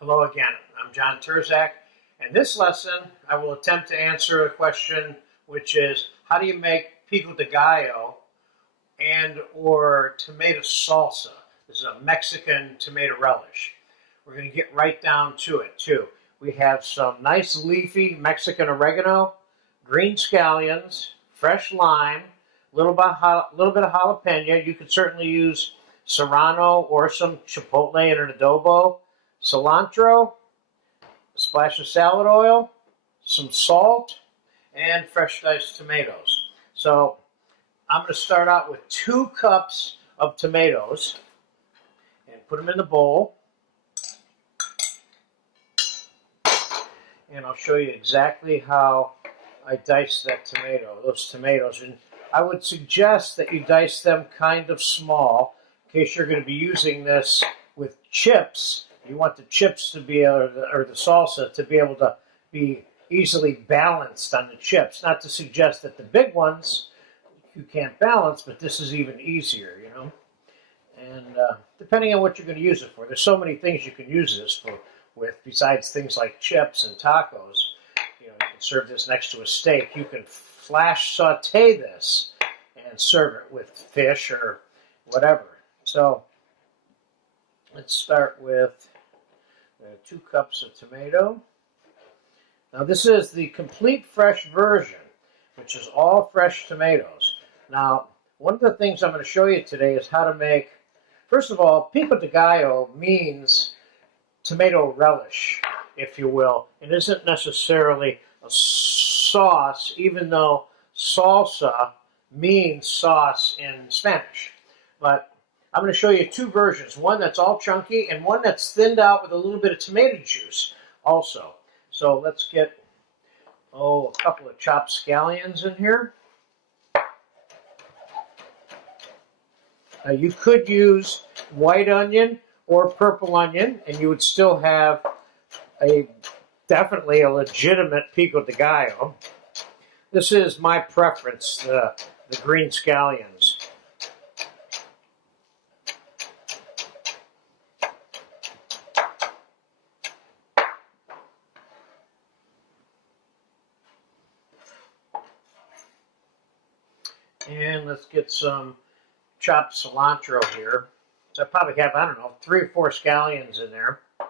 Hello again, I'm John Terzak. In this lesson, I will attempt to answer a question which is, how do you make Pico de Gallo and or tomato salsa? This is a Mexican tomato relish. We're going to get right down to it too. We have some nice leafy Mexican oregano, green scallions, fresh lime, a little bit of jalapeno. You could certainly use serrano or some chipotle in an adobo, cilantro, a splash of salad oil, some salt, and fresh diced tomatoes. So I'm going to start out with 2 cups of tomatoes and put them in the bowl. And I'll show you exactly how I dice those tomatoes. And I would suggest that you dice them kind of small in case you're going to be using this with chips. You want the chips to be, or the salsa to be able to be easily balanced on the chips. Not to suggest that the big ones you can't balance, but this is even easier, you know. And depending on what you're going to use it for, there's so many things you can use this with besides things like chips and tacos. You know, you can serve this next to a steak. You can flash saute this and serve it with fish or whatever. So let's start with 2 cups of tomato. Now this is the complete fresh version, which is all fresh tomatoes. Now, one of the things I'm going to show you today is how to make, first of all, Pico de Gallo means tomato relish, if you will. It isn't necessarily a sauce, even though salsa means sauce in Spanish. But I'm going to show you 2 versions, one that's all chunky and one that's thinned out with a little bit of tomato juice also. So let's get, a couple of chopped scallions in here. You could use white onion or purple onion, and you would still have definitely a legitimate Pico de Gallo. This is my preference, the green scallions. And let's get some chopped cilantro here. So I probably have, 3 or 4 scallions in there. I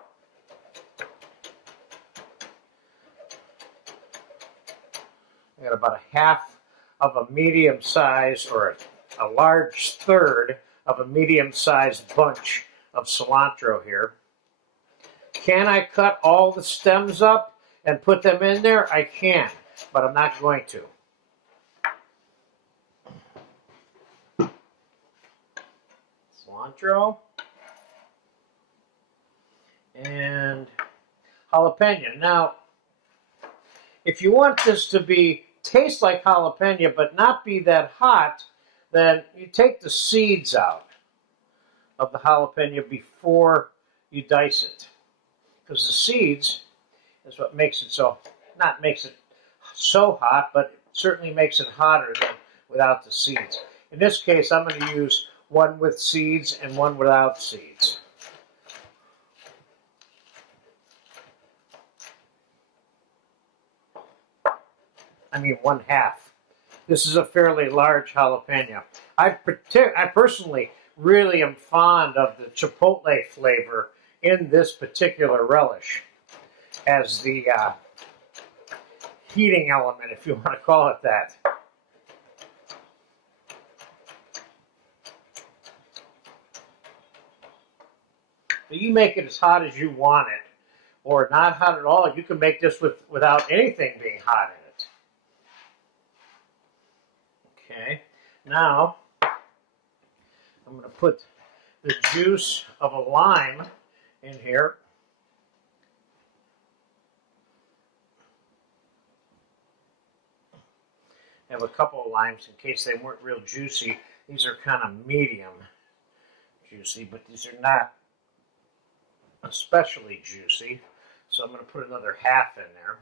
got about a half of a medium size, or a large third of a medium sized bunch of cilantro here. Can I cut all the stems up and put them in there? I can, but I'm not going to. Cilantro and jalapeno. Now, if you want this to taste like jalapeno but not be that hot, then you take the seeds out of the jalapeno before you dice it, because the seeds is what makes it not makes it so hot, but it certainly makes it hotter than without the seeds. In this case, I'm going to use one with seeds and one without seeds. I mean 1/2. This is a fairly large jalapeno. I personally really am fond of the chipotle flavor in this particular relish as the heating element, if you want to call it that. But you make it as hot as you want it, or not hot at all. You can make this without anything being hot in it. Okay, now I'm going to put the juice of a lime in here. I have a couple of limes in case they weren't real juicy. These are kind of medium juicy, but these are not especially juicy. So I'm going to put another 1/2 in there.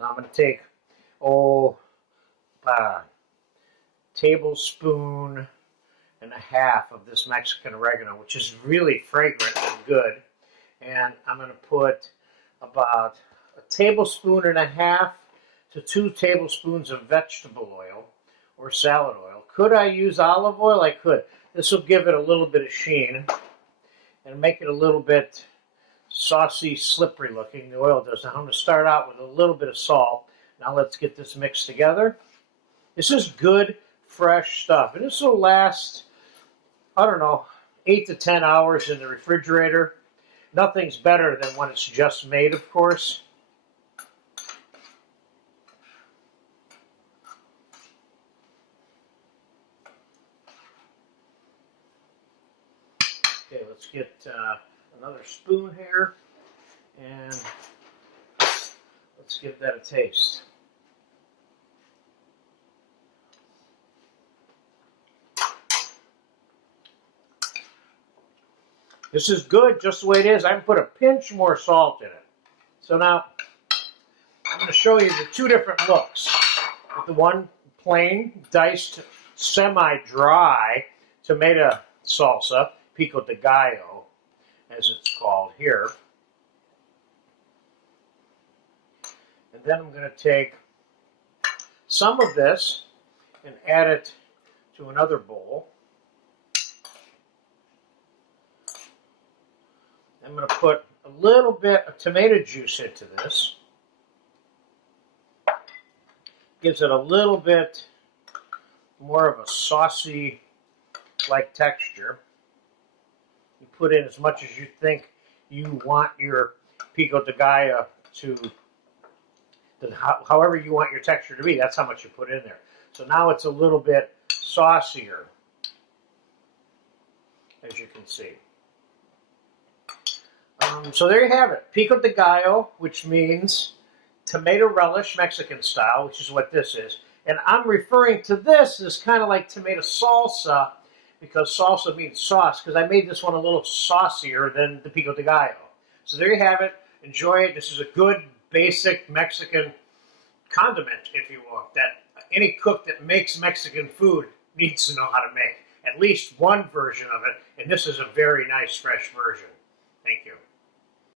Now I'm going to take, tablespoon and a half of this Mexican oregano, which is really fragrant and good. And I'm going to put about a tablespoon and a half to 2 tablespoons of vegetable oil or salad oil. Could I use olive oil? I could. This will give it a little bit of sheen and make it a little bit saucy, slippery looking. The oil does. Now I'm going to start out with a little bit of salt. Now let's get this mixed together. This is good, fresh stuff. And this will last, I don't know, 8 to 10 hours in the refrigerator. Nothing's better than when it's just made, of course. Okay, let's get another spoon here, and let's give that a taste. This is good just the way it is. I can put a pinch more salt in it. So now, I'm going to show you the 2 different looks. With the one plain, diced, semi-dry tomato salsa, Pico de Gallo, as it's called here. And then I'm going to take some of this and add it to another bowl. I'm going to put a little bit of tomato juice into this. Gives it a little bit more of a saucy-like texture. You put in as much as you think you want your Pico de Gallo to, however you want your texture to be, that's how much you put in there. So now it's a little bit saucier, as you can see. So there you have it, Pico de Gallo, which means tomato relish, Mexican style, which is what this is. And I'm referring to this as kind of like tomato salsa, because salsa means sauce, because I made this one a little saucier than the Pico de Gallo. So there you have it. Enjoy it. This is a good, basic Mexican condiment, if you will, that any cook that makes Mexican food needs to know how to make. At least one version of it, and this is a very nice, fresh version. Thank you.